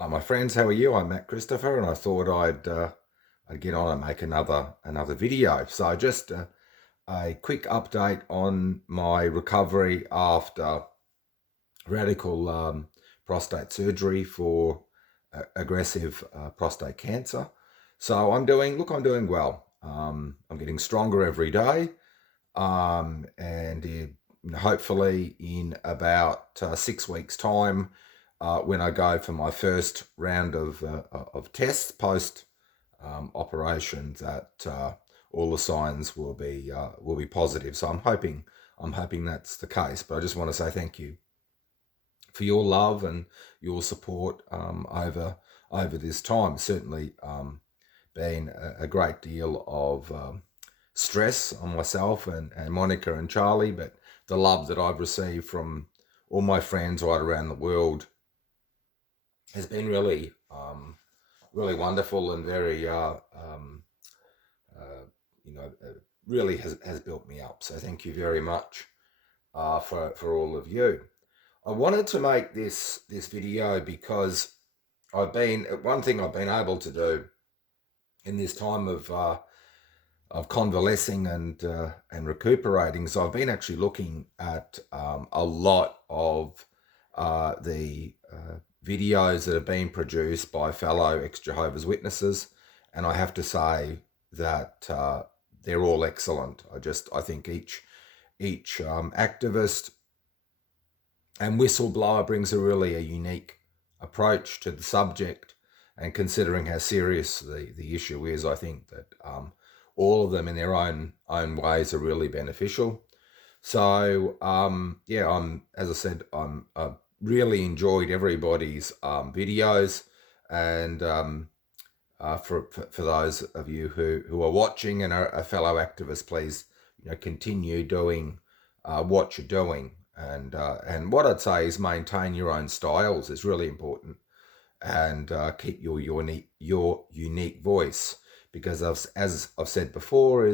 Hi, my friends. How are you? I'm Matt Christopher, and I thought I'd get on and make another video. So just a quick update on my recovery after radical prostate surgery for aggressive prostate cancer. So I'm doing well. I'm getting stronger every day, and hopefully in about 6 weeks' time, when I go for my first round of tests post operation, that all the signs will be positive. So I'm hoping that's the case. But I just want to say thank you for your love and your support over this time. Certainly been a great deal of stress on myself and Monica and Charlie, but the love that I've received from all my friends right around the world has been really wonderful and very, really has built me up. So thank you very much for all of you. I wanted to make this video because one thing I've been able to do in this time of convalescing and recuperating. So I've been actually looking at a lot of the videos that have been produced by fellow ex-Jehovah's Witnesses, and I have to say that they're all excellent. I think each activist and whistleblower brings a unique approach to the subject, and considering how serious the issue is, I think that all of them in their own ways are really beneficial. So as I said, I really enjoyed everybody's videos, and for those of you who are watching and are fellow activists, please continue doing what you're doing, and what I'd say is maintain your own styles is really important, and keep your unique voice, because as I've said before,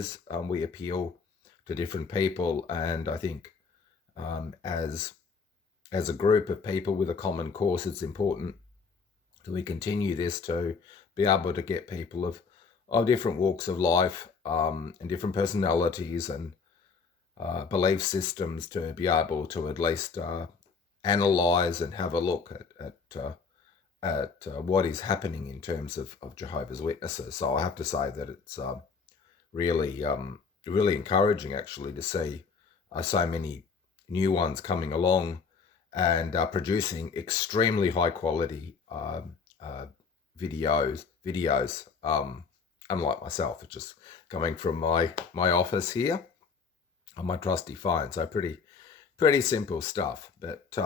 we appeal to different people, and I think as a group of people with a common cause, it's important that we continue this to be able to get people of different walks of life and different personalities and belief systems to be able to at least analyze and have a look at what is happening in terms of Jehovah's Witnesses. So I have to say that it's really encouraging, actually, to see so many new ones coming along and producing extremely high quality videos. Unlike myself, it's just coming from my office here on my trusty phone. So pretty simple stuff. But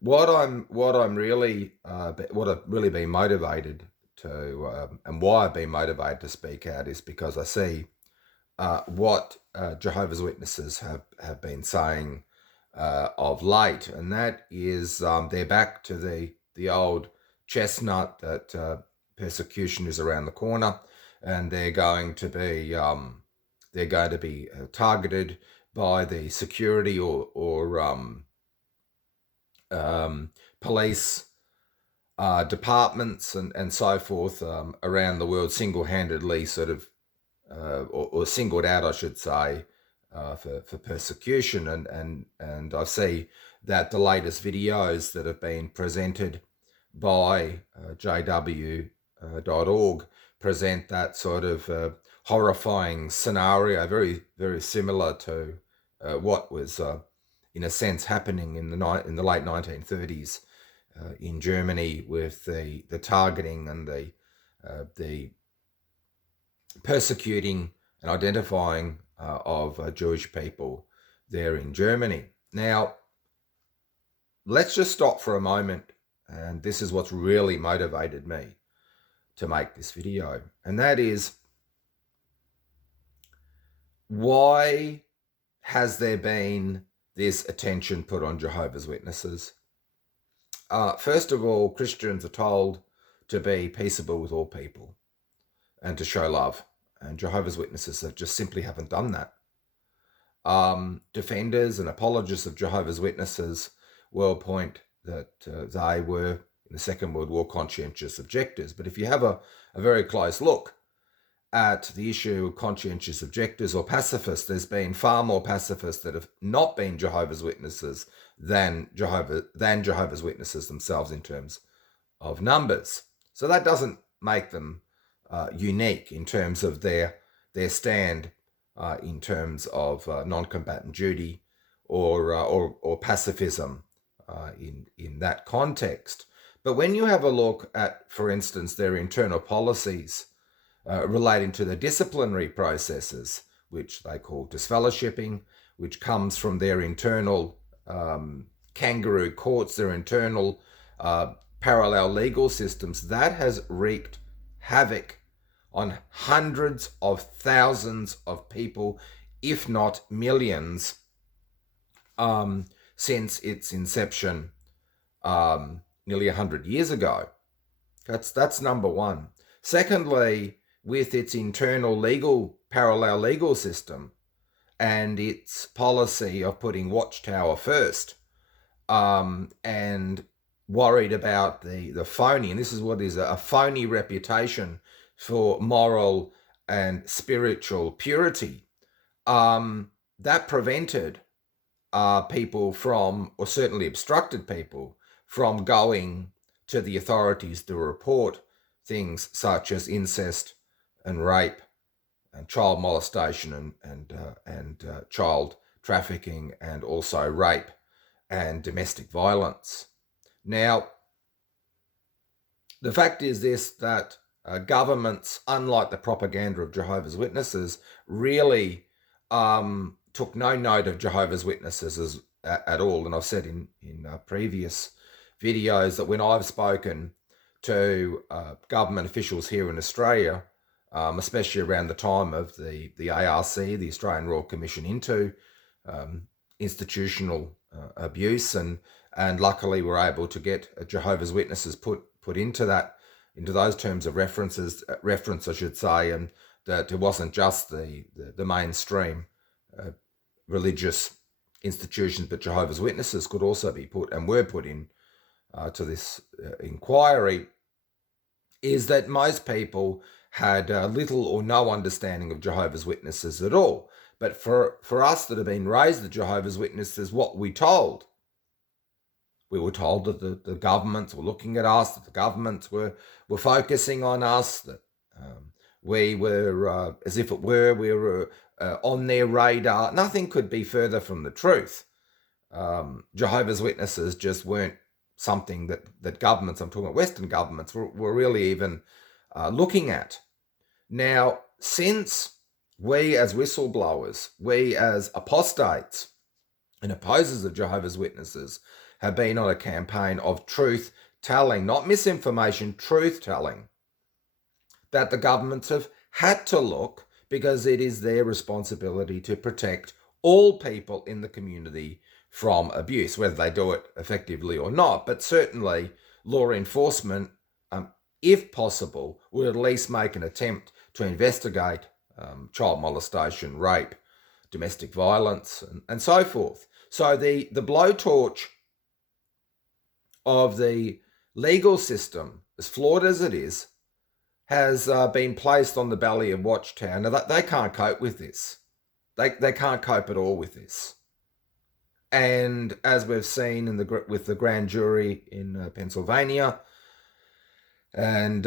what I've really been motivated to, and why I've been motivated to speak out, is because I see what Jehovah's Witnesses have been saying of late, and that is they're back to the old chestnut that persecution is around the corner, and they're going to be targeted by the security or police departments and so forth around the world, single-handedly sort of or singled out, I should say, for persecution, and I see that the latest videos that have been presented by jw.org present that sort of horrifying scenario, very very similar to what was in a sense happening in the late 1930s in Germany, with the targeting and the persecuting and identifying of Jewish people there in Germany. Now, let's just stop for a moment, and this is what's really motivated me to make this video, and that is, why has there been this attention put on Jehovah's Witnesses? First of all, Christians are told to be peaceable with all people and to show love, and Jehovah's Witnesses just simply haven't done that. Defenders and apologists of Jehovah's Witnesses will point that they were the Second World War conscientious objectors. But if you have a very close look at the issue of conscientious objectors or pacifists, there's been far more pacifists that have not been Jehovah's Witnesses than Jehovah's Witnesses themselves in terms of numbers. So that doesn't make them unique in terms of their stand in terms of non-combatant duty or pacifism in that context. But when you have a look at, for instance, their internal policies relating to the disciplinary processes, which they call disfellowshipping, which comes from their internal kangaroo courts, their internal parallel legal systems, that has wreaked havoc on hundreds of thousands of people, if not millions, since its inception nearly 100 years ago. That's number one. Secondly, with its internal parallel legal system and its policy of putting Watchtower first, and worried about the phony, and this is what is a phony reputation for moral and spiritual purity, that prevented people from, or certainly obstructed people from going to the authorities to report things such as incest and rape and child molestation and child trafficking, and also rape and domestic violence. Now, the fact is this, that governments, unlike the propaganda of Jehovah's Witnesses, really took no note of Jehovah's Witnesses at all. And I've said in previous videos that when I've spoken to government officials here in Australia, especially around the time of the ARC, the Australian Royal Commission into institutional abuse, and luckily we're able to get Jehovah's Witnesses put into those terms of reference, I should say, and that it wasn't just the mainstream religious institutions, but Jehovah's Witnesses could also be put, and were put in to this inquiry, is that most people had little or no understanding of Jehovah's Witnesses at all. But for us that have been raised the Jehovah's Witnesses, what we were told that the governments were looking at us, that the governments were focusing on us, that we were, as if it were, we were on their radar. Nothing could be further from the truth. Jehovah's Witnesses just weren't something that governments, I'm talking about Western governments, were really even looking at. Now, since we as whistleblowers, we as apostates and opposers of Jehovah's Witnesses have been on a campaign of truth-telling, not misinformation, truth-telling, that the governments have had to look, because it is their responsibility to protect all people in the community from abuse, whether they do it effectively or not. But certainly law enforcement, if possible, would at least make an attempt to investigate child molestation, rape, domestic violence, and so forth. So the blowtorch of the legal system, as flawed as it is, has been placed on the belly of Watchtower. Now, they can't cope with this. They can't cope at all with this. And as we've seen with the grand jury in Pennsylvania and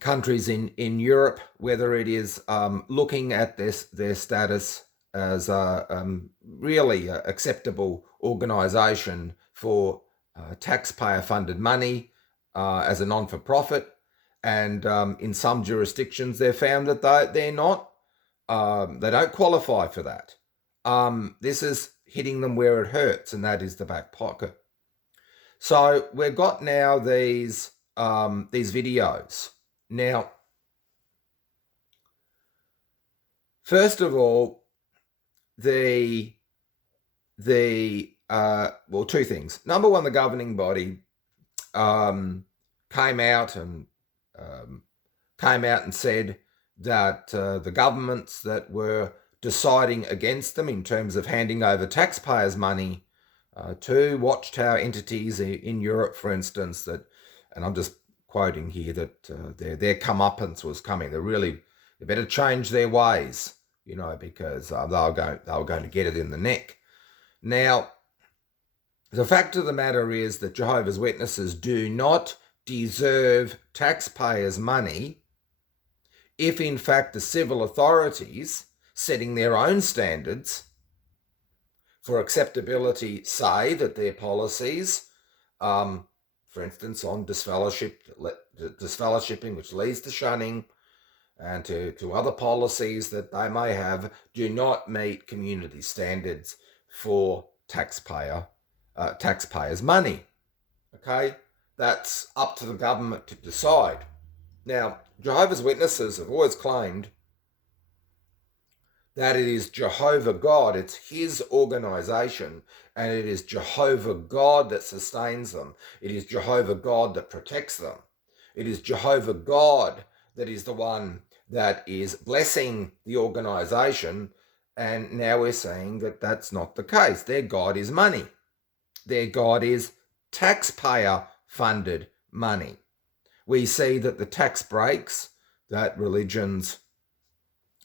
countries in Europe, whether it is looking at their status as a really acceptable organisation for taxpayer-funded money as a non-for-profit, and in some jurisdictions they've found that they're not, they don't qualify for that. This is hitting them where it hurts, and that is the back pocket. So we've got now these videos. Now, first of all, well, two things. Number one, the governing body came out and said that the governments that were deciding against them in terms of handing over taxpayers' money two watchtower entities in Europe, for instance, that, and I'm just quoting here, that their comeuppance was coming. They better change their ways, because they were going to get it in the neck. Now, the fact of the matter is that Jehovah's Witnesses do not deserve taxpayers' money if, in fact, the civil authorities setting their own standards for acceptability say that their policies, for instance, on disfellowshipping, which leads to shunning, and to other policies that they may have, do not meet community standards for taxpayers' money. Okay, that's up to the government to decide. Now, Jehovah's Witnesses have always claimed that it is Jehovah God, it's his organisation, and it is Jehovah God that sustains them. It is Jehovah God that protects them. It is Jehovah God that is the one that is blessing the organisation, and now we're saying that that's not the case. Their God is money. Their God is taxpayer-funded money. We see that the tax breaks that religions,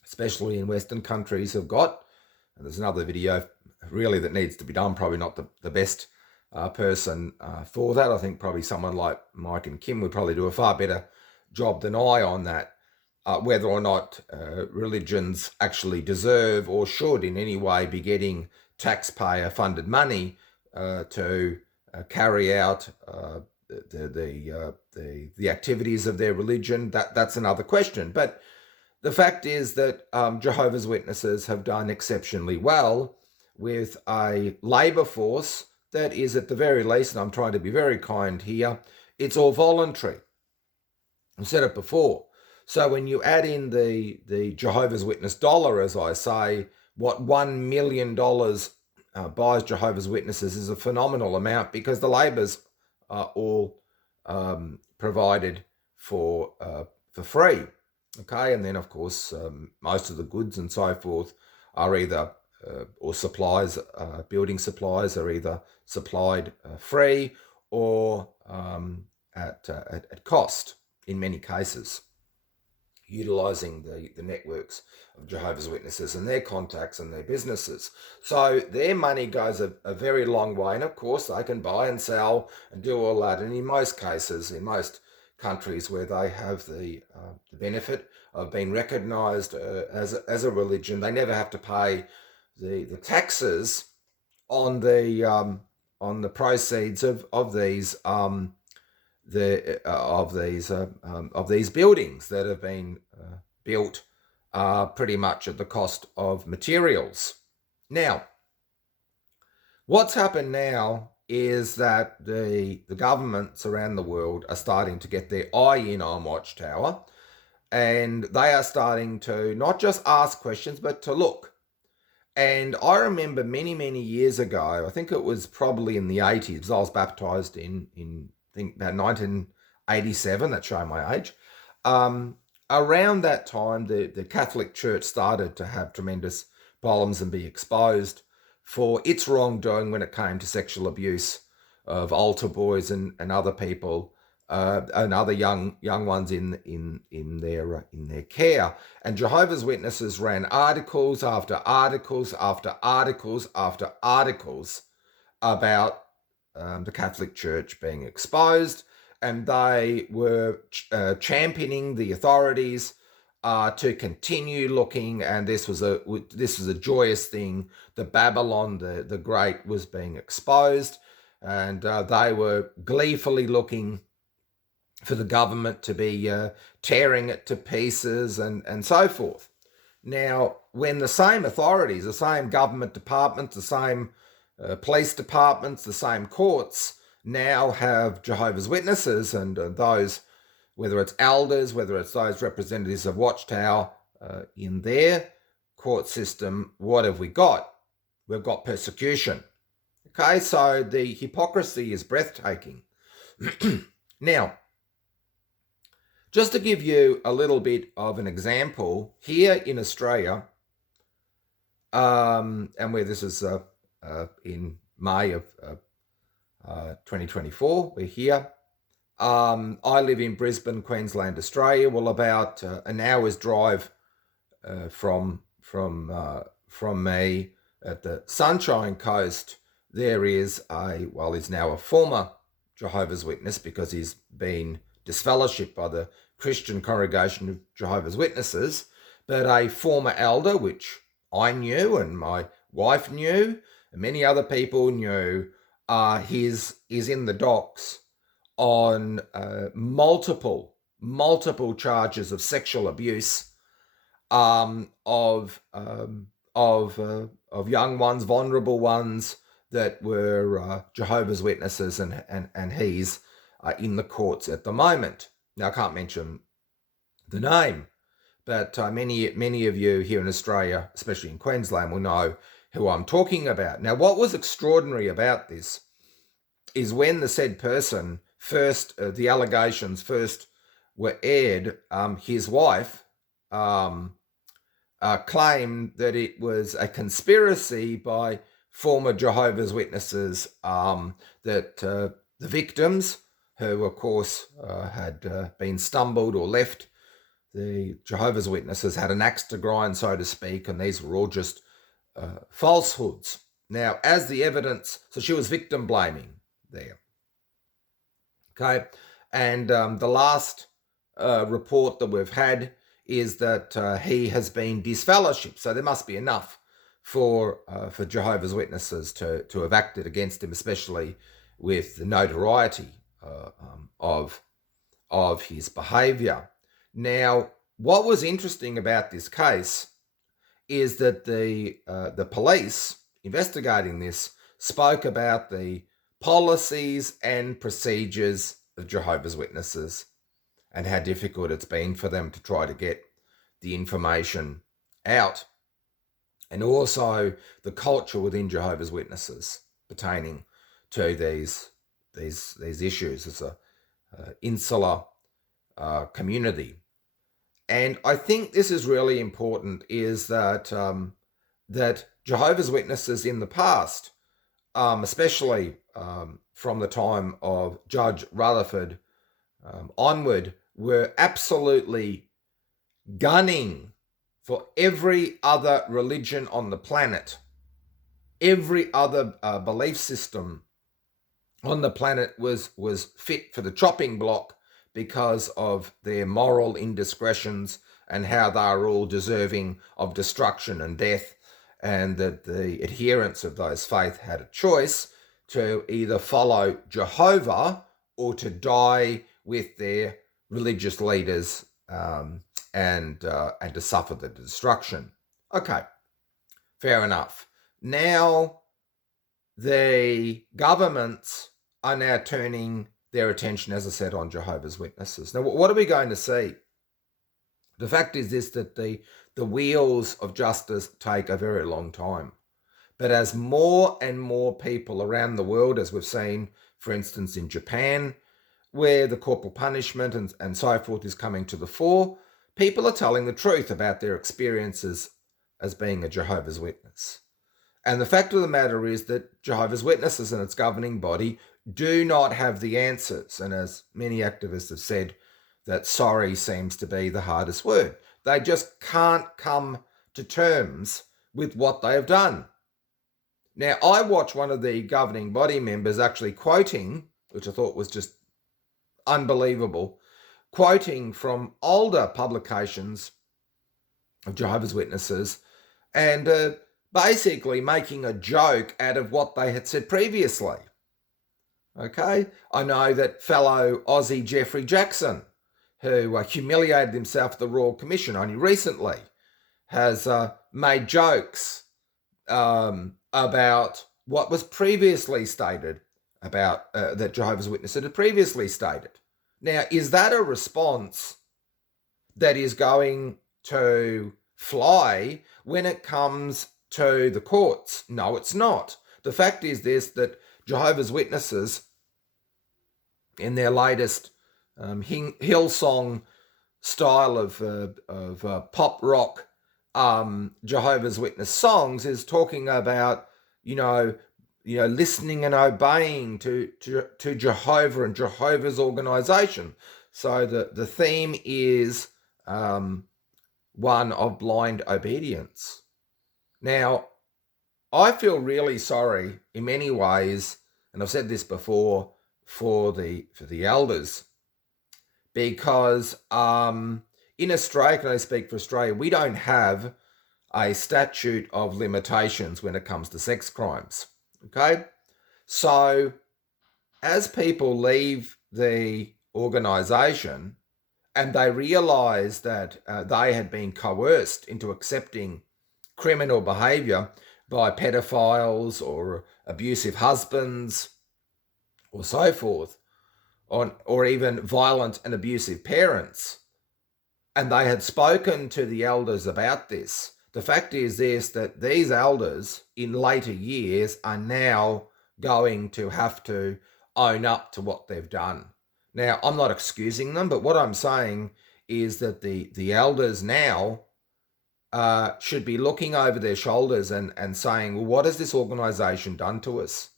especially in Western countries, have got, and there's another video really that needs to be done, probably not the best person for that. I think probably someone like Mike and Kim would probably do a far better job than I on that, whether or not religions actually deserve or should in any way be getting taxpayer-funded money to carry out the activities of their religion. That's another question. But the fact is that Jehovah's Witnesses have done exceptionally well with a labour force that is, at the very least, and I'm trying to be very kind here, it's all voluntary. I've said it before. So when you add in the Jehovah's Witness dollar, as I say, what $1 million buys Jehovah's Witnesses is a phenomenal amount, because the labours are all provided for free. Okay, and then of course most of the goods and so forth are either or supplies, building supplies are either supplied free or at cost in many cases, utilising the networks of Jehovah's Witnesses and their contacts and their businesses. So their money goes a very long way, and of course they can buy and sell and do all that, and in most cases, in most countries where they have the benefit of being recognised as a religion, they never have to pay the taxes on the proceeds of these buildings that have been built pretty much at the cost of materials. Now, what's happened now is that the governments around the world are starting to get their eye in on Watchtower, and they are starting to not just ask questions, but to look. And I remember many, many years ago, I think it was probably in the 80s, I was baptised in I think about 1987, that's showing my age. Around that time, the Catholic Church started to have tremendous problems and be exposed for its wrongdoing when it came to sexual abuse of altar boys and other people and other young ones in their care. And Jehovah's Witnesses ran articles after articles after articles after articles about the Catholic Church being exposed, and they were championing the authorities to continue looking, and this was a joyous thing. The Babylon the Great was being exposed, and they were gleefully looking for the government to be tearing it to pieces and so forth. Now, when the same authorities, the same government departments, the same police departments, the same courts now have Jehovah's Witnesses and those, whether it's elders, whether it's those representatives of Watchtower in their court system, what have we got? We've got persecution. Okay, so the hypocrisy is breathtaking. Now, just to give you a little bit of an example, here in Australia, and where this is in May of 2024. We're here. I live in Brisbane, Queensland, Australia. Well, about an hour's drive from me at the Sunshine Coast, there is he's now a former Jehovah's Witness because he's been disfellowshipped by the Christian Congregation of Jehovah's Witnesses, but a former elder, which I knew and my wife knew and many other people knew, is in the docks on multiple charges of sexual abuse of young ones, vulnerable ones that were Jehovah's Witnesses, and he's in the courts at the moment. Now, I can't mention the name, but many of you here in Australia, especially in Queensland, will know who I'm talking about. Now, what was extraordinary about this is when the said person the allegations first were aired, his wife claimed that it was a conspiracy by former Jehovah's Witnesses, that the victims, who of course had been stumbled or left the Jehovah's Witnesses, had an axe to grind, so to speak, and these were all just falsehoods. Now, as the evidence, so she was victim blaming there. Okay, and the last report that we've had is that he has been disfellowshipped. So there must be enough for Jehovah's Witnesses to have acted against him, especially with the notoriety of his behaviour. Now, what was interesting about this case is that the police investigating this spoke about the policies and procedures of Jehovah's Witnesses and how difficult it's been for them to try to get the information out, and also the culture within Jehovah's Witnesses pertaining to these issues as a insular community. And I think this is really important, is that that Jehovah's Witnesses in the past, especially from the time of Judge Rutherford onward, were absolutely gunning for every other religion on the planet, every other belief system on the planet was fit for the chopping block because of their moral indiscretions and how they are all deserving of destruction and death, and that the adherents of those faiths had a choice to either follow Jehovah or to die with their religious leaders and to suffer the destruction. Okay, fair enough. Now the governments are now turning their attention, as I said, on Jehovah's Witnesses. Now, what are we going to see? The fact is this, that the wheels of justice take a very long time. But as more and more people around the world, as we've seen, for instance, in Japan, where the corporal punishment and so forth is coming to the fore, people are telling the truth about their experiences as being a Jehovah's Witness. And the fact of the matter is that Jehovah's Witnesses and its governing body do not have the answers. And as many activists have said, that sorry seems to be the hardest word. They just can't come to terms with what they have done. Now, I watched one of the governing body members actually quoting, which I thought was just unbelievable, quoting from older publications of Jehovah's Witnesses and basically making a joke out of what they had said previously. Okay, I know that fellow Aussie Jeffrey Jackson, who humiliated himself at the Royal Commission only recently, has made jokes about what was previously stated about that Jehovah's Witnesses had previously stated. Now, is that a response that is going to fly when it comes to the courts? No, it's not. The fact is this, that Jehovah's Witnesses, in their latest Hillsong style of pop rock Jehovah's Witness songs, is talking about, listening and obeying to Jehovah and Jehovah's organization. So the theme is one of blind obedience. Now, I feel really sorry in many ways, and I've said this before, for the elders, because in Australia, can I speak for Australia, we don't have a statute of limitations when it comes to sex crimes. Okay? So as people leave the organisation and they realise that they had been coerced into accepting criminal behaviour by pedophiles or abusive husbands or so forth, or even violent and abusive parents, and they had spoken to the elders about this. The fact is this, that these elders in later years are now going to have to own up to what they've done. Now, I'm not excusing them, but what I'm saying is that the elders now should be looking over their shoulders and saying, well, what has this organisation done to us?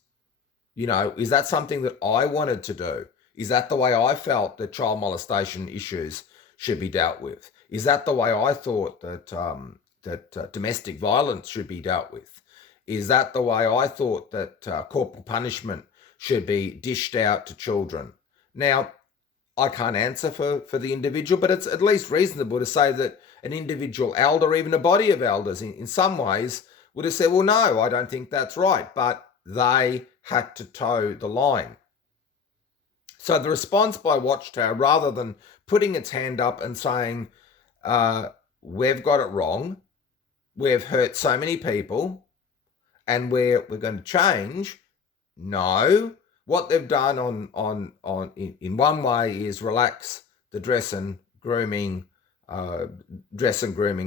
Is that something that I wanted to do? Is that the way I felt that child molestation issues should be dealt with? Is that the way I thought that domestic violence should be dealt with? Is that the way I thought that corporal punishment should be dished out to children? Now, I can't answer for the individual, but it's at least reasonable to say that an individual elder, or even a body of elders in some ways, would have said, well, no, I don't think that's right. But they had to toe the line. So the response by Watchtower, rather than putting its hand up and saying, we've got it wrong, we've hurt so many people, and we're going to change, no. What they've done in one way is relax the dress and grooming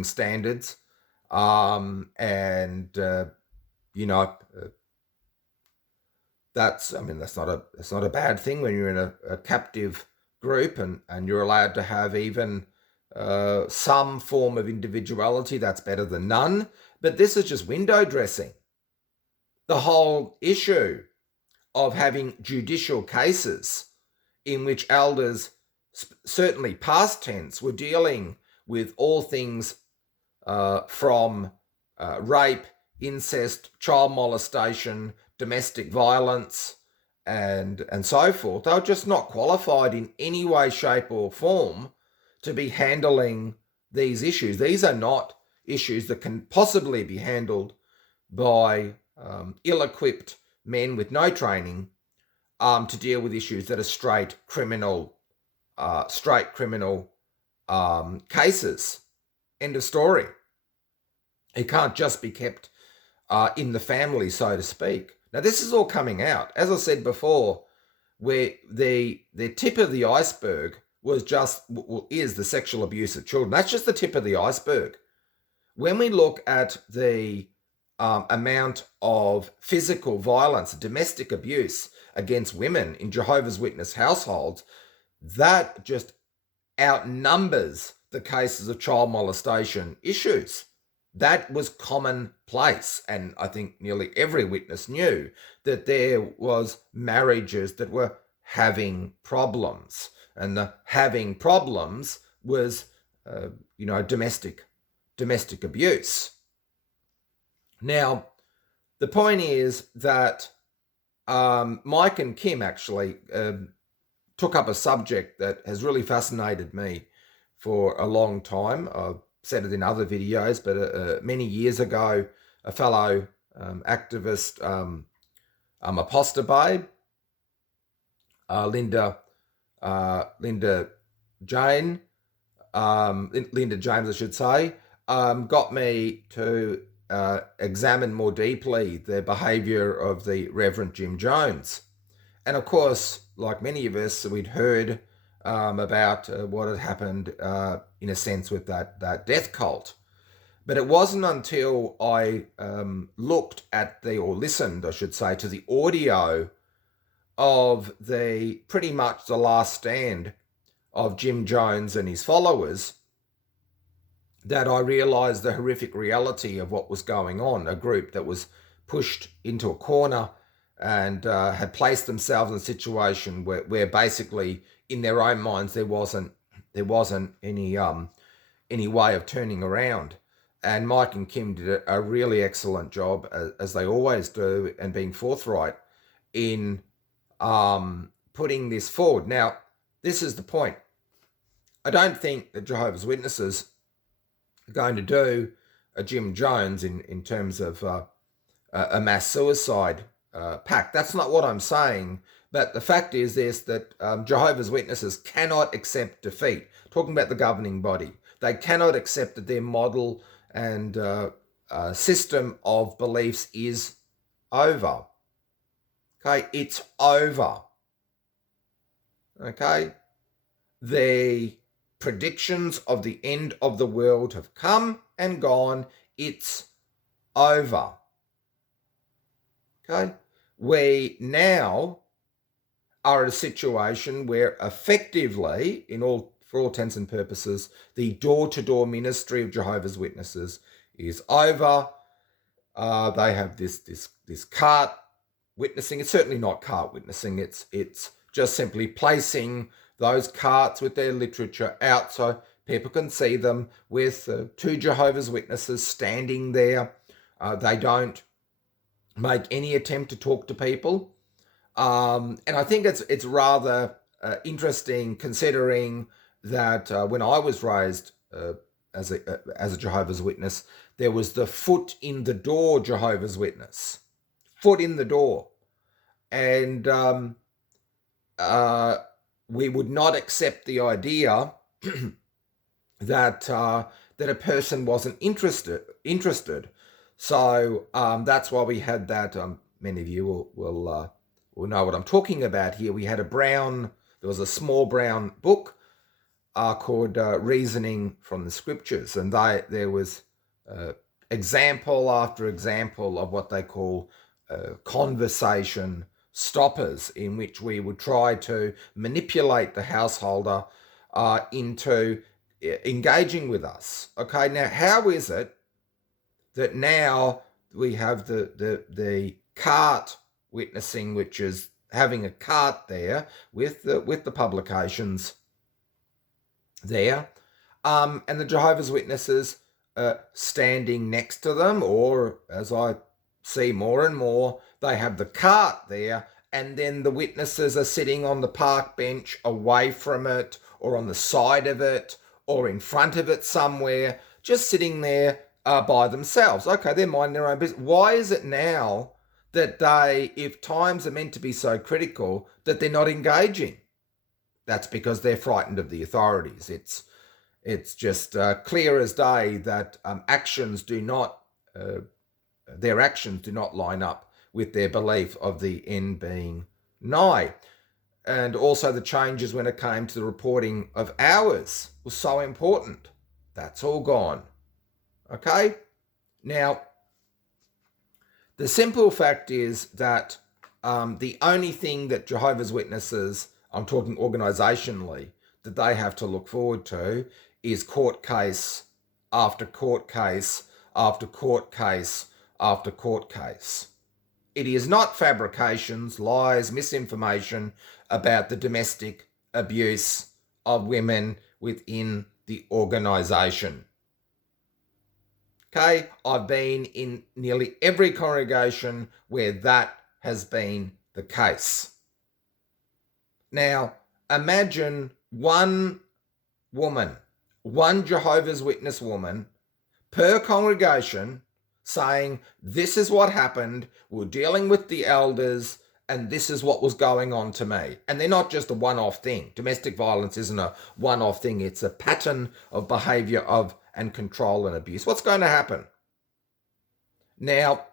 standards, that's not a bad thing when you're in a captive group and you're allowed to have even some form of individuality. That's better than none. But this is just window dressing. The whole issue of having judicial cases in which elders, certainly past tense, were dealing with all things from rape, incest, child molestation, domestic violence, and so forth. They were just not qualified in any way, shape, or form to be handling these issues. These are not issues that can possibly be handled by ill-equipped men with no training to deal with issues that are straight criminal cases. End of story. It can't just be kept in the family, so to speak. Now, this is all coming out, as I said before, where the tip of the iceberg is the sexual abuse of children. That's just the tip of the iceberg. When we look at the amount of physical violence, domestic abuse against women in Jehovah's Witness households, that just outnumbers the cases of child molestation issues. That was commonplace, and I think nearly every witness knew that there was marriages that were having problems, and the having problems was, domestic abuse. Now, the point is that Mike and Kim actually took up a subject that has really fascinated me for a long time. I've said it in other videos, but many years ago, a fellow activist, apostle babe, Linda James, I should say, got me to examine more deeply the behaviour of the Reverend Jim Jones. And of course, like many of us, we'd heard about what had happened, in a sense, with that death cult. But it wasn't until I listened, I should say, to the audio of pretty much the last stand of Jim Jones and his followers that I realised the horrific reality of what was going on. A group that was pushed into a corner and had placed themselves in a situation where basically in their own minds there wasn't any way of turning around. And Mike and Kim did a really excellent job, as they always do, and being forthright in putting this forward. Now, this is the point. I don't think that Jehovah's Witnesses are going to do a Jim Jones in terms of a mass suicide pact. That's not what I'm saying. But the fact is this, that Jehovah's Witnesses cannot accept defeat. Talking about the governing body. They cannot accept that their model and system of beliefs is over. Okay, it's over. Okay, the predictions of the end of the world have come and gone. It's over. Okay, we now are at a situation where effectively, for all intents and purposes, the door-to-door ministry of Jehovah's Witnesses is over. They have this cart witnessing. It's certainly not cart witnessing. It's just simply placing those carts with their literature out so people can see them with two Jehovah's Witnesses standing there. They don't make any attempt to talk to people. And I think it's rather interesting, considering that when I was raised as a Jehovah's Witness, there was the foot in the door Jehovah's Witness. Foot in the door. And we would not accept the idea that a person wasn't interested. So that's why we had that. Many of you will know what I'm talking about here. We had there was a small brown book called Reasoning from the Scriptures, and there was example after example of what they call conversation stoppers, in which we would try to manipulate the householder into engaging with us. Okay, now how is it that now we have the cart witnessing, which is having a cart there with the publications there, and the Jehovah's Witnesses standing next to them, or as I see more and more, they have the cart there, and then the witnesses are sitting on the park bench away from it, or on the side of it, or in front of it somewhere, just sitting there by themselves. Okay, they're minding their own business. Why is it now that if times are meant to be so critical, that they're not engaging? That's because they're frightened of the authorities. It's just clear as day that their actions do not line up with their belief of the end being nigh. And also the changes when it came to the reporting of hours was so important. That's all gone. Okay? Now, the simple fact is that the only thing that Jehovah's Witnesses, I'm talking organisationally, that they have to look forward to is court case after court case after court case after court case. It is not fabrications, lies, misinformation about the domestic abuse of women within the organisation. Okay, I've been in nearly every congregation where that has been the case. Now, imagine one woman, one Jehovah's Witness woman per congregation saying, this is what happened, we're dealing with the elders, and this is what was going on to me. And they're not just a one-off thing. Domestic violence isn't a one-off thing. It's a pattern of behaviour and control and abuse. What's going to happen? Now,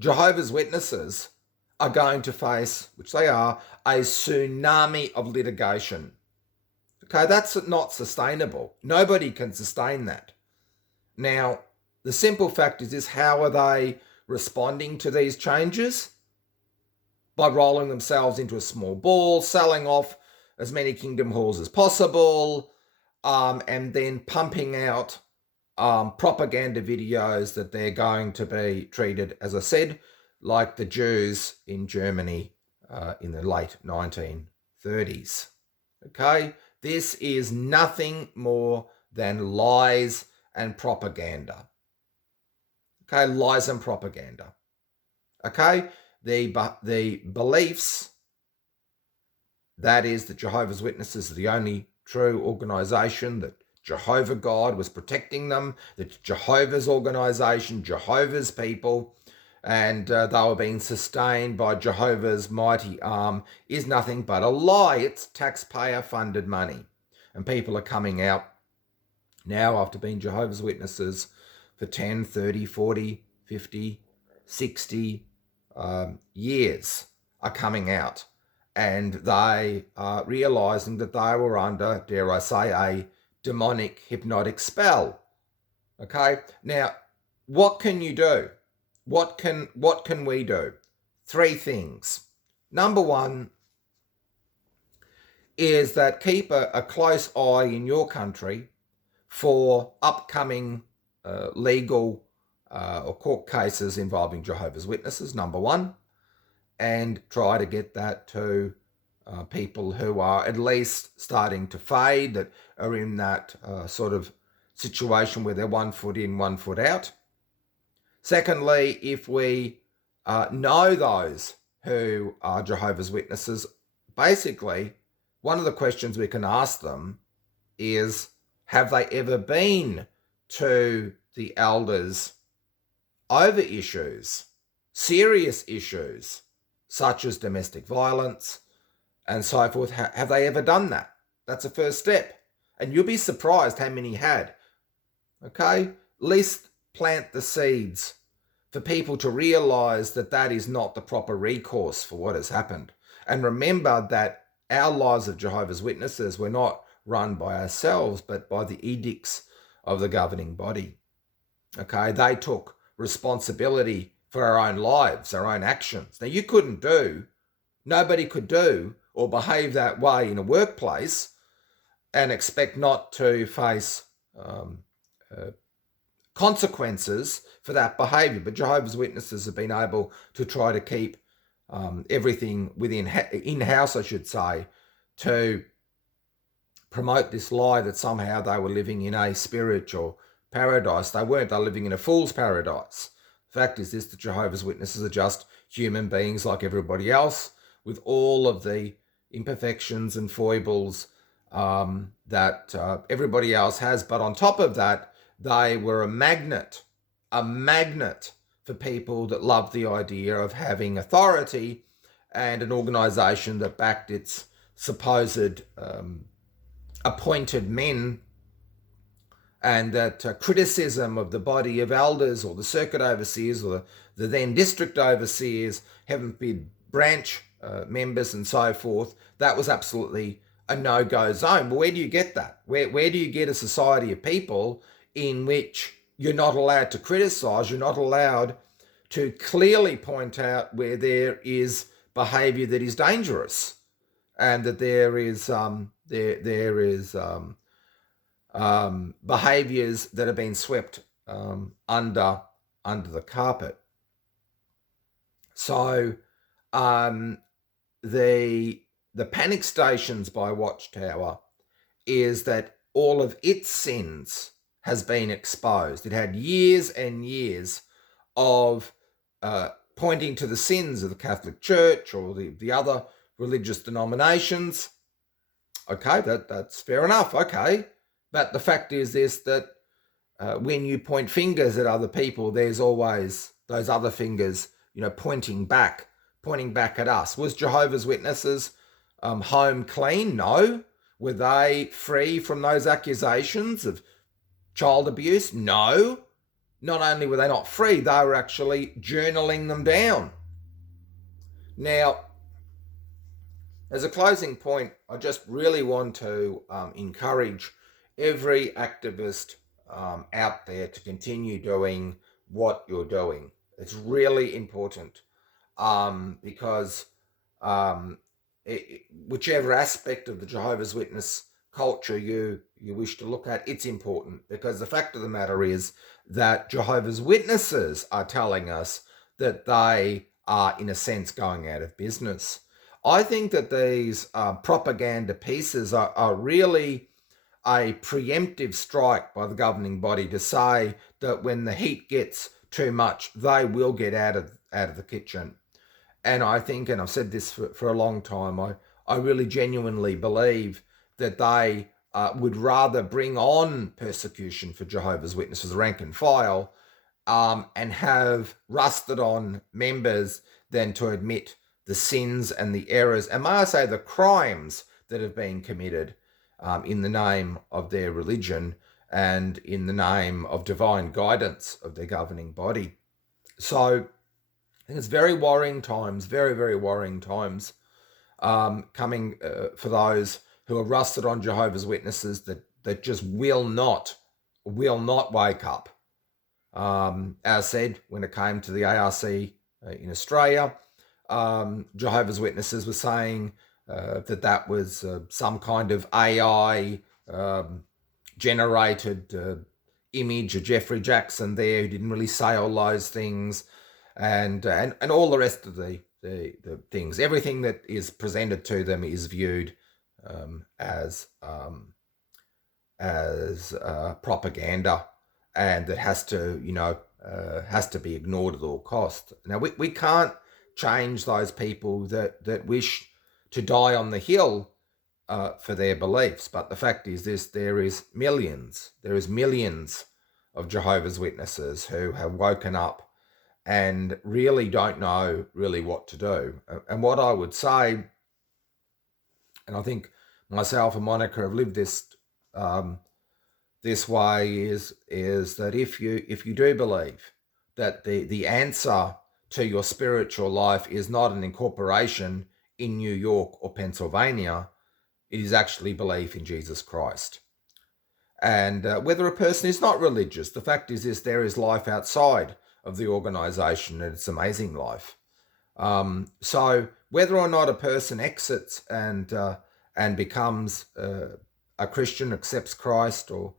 Jehovah's Witnesses are going to face, which they are, a tsunami of litigation. Okay, that's not sustainable. Nobody can sustain that. Now, the simple fact is how are they responding to these changes? By rolling themselves into a small ball, selling off as many kingdom halls as possible, and then pumping out propaganda videos that they're going to be treated, as I said, like the Jews in Germany in the late 1930s. Okay, this is nothing more than lies and propaganda. Okay, lies and propaganda. Okay, the beliefs, that is that Jehovah's Witnesses are the only true organisation, that Jehovah God was protecting them, that Jehovah's organisation, Jehovah's people, and they were being sustained by Jehovah's mighty arm, is nothing but a lie. It's taxpayer-funded money. And people are coming out now after being Jehovah's Witnesses for 10, 30, 40, 50, 60 years are coming out. And they are realising that they were under, dare I say, a demonic hypnotic spell. Okay? Now, what can you do? What can we do? 3 things. Number 1 is that keep a close eye in your country for upcoming legal or court cases involving Jehovah's Witnesses, number 1, and try to get that to people who are at least starting to fade, that are in that sort of situation where they're 1 foot in, 1 foot out. Secondly, if we know those who are Jehovah's Witnesses, basically one of the questions we can ask them is, have they ever been to the elders over issues, serious issues, such as domestic violence and so forth? Have they ever done that? That's a first step. And you'll be surprised how many had. Okay? At least plant the seeds for people to realise that that is not the proper recourse for what has happened. And remember that our lives of Jehovah's Witnesses were not run by ourselves, but by the edicts of the governing body. Okay? They took responsibility for our own lives, our own actions. Now, nobody could do or behave that way in a workplace and expect not to face consequences for that behaviour. But Jehovah's Witnesses have been able to try to keep everything in-house, I should say, to promote this lie that somehow they were living in a spiritual paradise. They weren't. They're living in a fool's paradise. The fact is this, the Jehovah's Witnesses are just human beings like everybody else, with all of the imperfections and foibles that everybody else has. But on top of that, they were a magnet for people that loved the idea of having authority, and an organisation that backed its supposed appointed men, and that criticism of the body of elders or the circuit overseers or the then district overseers, heaven forbid branch members and so forth, that was absolutely a no-go zone. But where do you get that? Where do you get a society of people in which you're not allowed to criticise, you're not allowed to clearly point out where there is behaviour that is dangerous, and that there is behaviours that have been swept under the carpet. So the panic stations by Watchtower is that all of its sins has been exposed. It had years and years of pointing to the sins of the Catholic Church or the other religious denominations. Okay, that's fair enough. Okay, but the fact is this, that when you point fingers at other people, there's always those other fingers, pointing back at us. Was Jehovah's Witnesses home clean? No. Were they free from those accusations of child abuse? No. Not only were they not free, they were actually journaling them down. Now, as a closing point, I just really want to encourage every activist out there to continue doing what you're doing. It's really important because whichever aspect of the Jehovah's Witness culture you wish to look at, it's important, because the fact of the matter is that Jehovah's Witnesses are telling us that they are, in a sense, going out of business. I think that these propaganda pieces are really a preemptive strike by the governing body to say that when the heat gets too much, they will get out of the kitchen. And I think, and I've said this for a long time, I really genuinely believe that they would rather bring on persecution for Jehovah's Witnesses, rank and file, and have rusted on members than to admit the sins and the errors, and may I say the crimes that have been committed in the name of their religion and in the name of divine guidance of their governing body. So I think it's very worrying times, very, very worrying times coming for those who are rusted on Jehovah's Witnesses that just will not wake up. As I said, when it came to the ARC in Australia, Jehovah's Witnesses were saying that was some kind of AI generated image of Jeffrey Jackson there, who didn't really say all those things, and all the rest of the things. Everything that is presented to them is viewed as propaganda, and that has to be ignored at all cost. Now we can't change those people that wish to die on the hill for their beliefs, but the fact is this: there is millions of Jehovah's Witnesses who have woken up and really don't know really what to do. And what I would say, and I think myself and Monica have lived this this way, is that if you do believe that the answer to your spiritual life is not an incorporation in New York or Pennsylvania, it is actually belief in Jesus Christ. And whether a person is not religious, the fact is this: there is life outside of the organization, and it's amazing life. So whether or not a person exits and becomes a Christian, accepts Christ or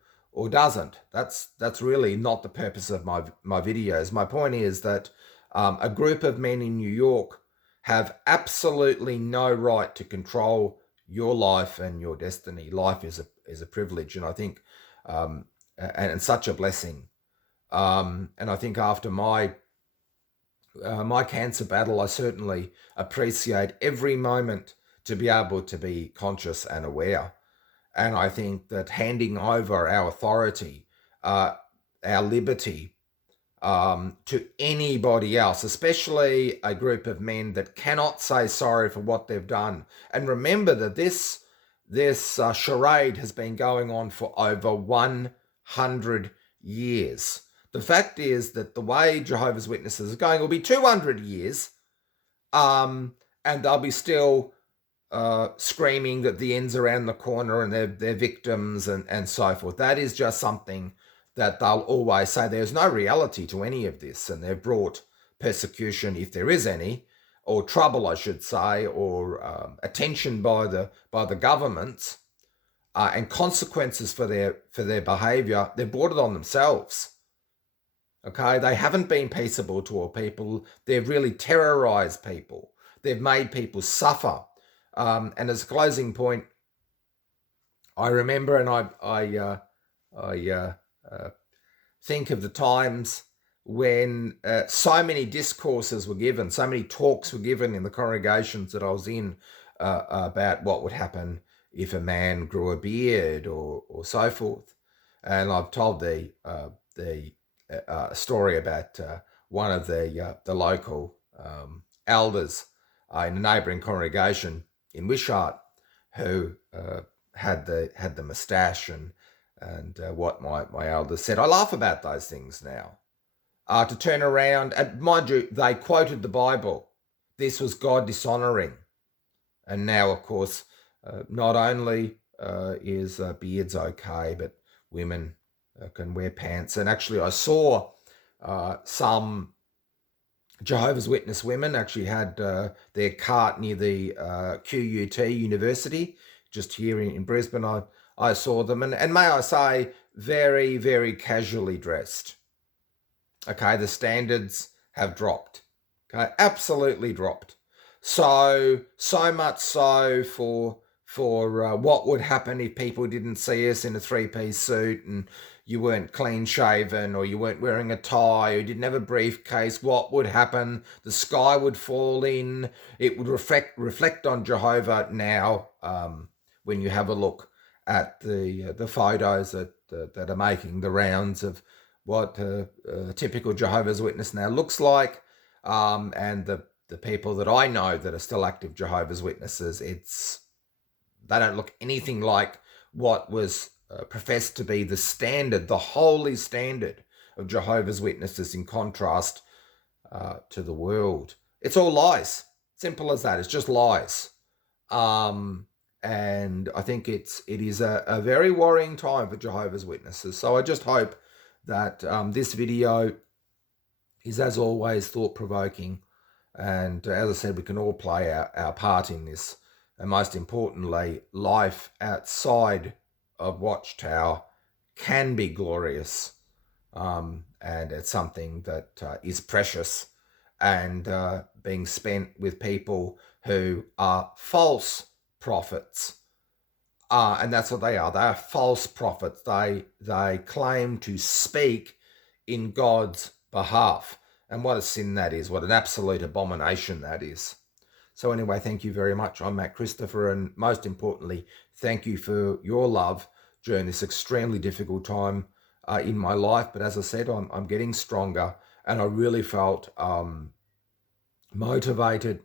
doesn't, that's really not the purpose of my videos. My point is that a group of men in New York have absolutely no right to control your life and your destiny. Life is a privilege, and I think and such a blessing. And I think after my cancer battle, I certainly appreciate every moment to be able to be conscious and aware. And I think that handing over our authority, our liberty, to anybody else, especially a group of men that cannot say sorry for what they've done. And remember that this charade has been going on for over 100 years. The fact is that the way Jehovah's Witnesses are going will be 200 years, and they'll be still screaming that the end's around the corner and they're victims and so forth. That is just something that they'll always say. There's no reality to any of this, and they've brought persecution, if there is any, or trouble, I should say, or attention by the governments, and consequences for their behaviour. They've brought it on themselves. Okay, they haven't been peaceable to all people. They've really terrorised people. They've made people suffer. And as a closing point, I remember, and I think of the times when so many discourses were given, so many talks were given in the congregations that I was in about what would happen if a man grew a beard or so forth. And I've told the story about one of the local elders in a neighbouring congregation in Wishart, who had the moustache and what my elders said. I laugh about those things now. To turn around, and mind you, they quoted the Bible. This was God dishonouring. And now, of course, not only is beards okay, but women can wear pants. And actually, I saw some Jehovah's Witness women actually had their cart near the QUT University, just here in Brisbane. I saw them, and may I say, very, very casually dressed. Okay, the standards have dropped Okay, absolutely dropped. So much so for what would happen if people didn't see us in a three-piece suit and you weren't clean shaven or you weren't wearing a tie or you didn't have a briefcase. What would happen? The sky would fall in. It would reflect on Jehovah now. When you have a look at the photos that are making the rounds of what a typical Jehovah's Witness now looks like, and the people that I know that are still active Jehovah's Witnesses, they don't look anything like what was professed to be the standard, the holy standard of Jehovah's Witnesses, in contrast to the world. It's all lies. Simple as that. It's just lies. And I think it is a very worrying time for Jehovah's Witnesses. So I just hope that this video is, as always, thought-provoking. And as I said, we can all play our part in this. And most importantly, life outside of Watchtower can be glorious. And it's something that is precious and being spent with people who are false prophets. And that's what they are. They are false prophets. They claim to speak in God's behalf. And what a sin that is. What an absolute abomination that is. So anyway, thank you very much. I'm Matt Christopher, and most importantly, thank you for your love during this extremely difficult time in my life. But as I said, I'm getting stronger, and I really felt motivated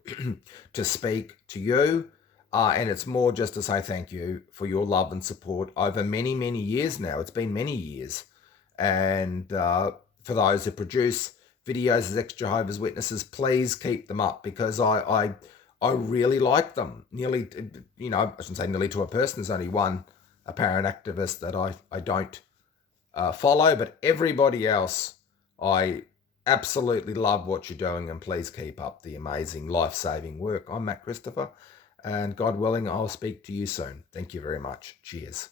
to speak to you. And it's more just to say thank you for your love and support over many, many years now. It's been many years. And for those who produce videos as ex-Jehovah's Witnesses, please keep them up, because I really like them. Nearly, I shouldn't say nearly to a person. There's only one apparent activist that I don't follow, but everybody else, I absolutely love what you're doing, and please keep up the amazing life-saving work. I'm Matt Christopher, and God willing, I'll speak to you soon. Thank you very much. Cheers.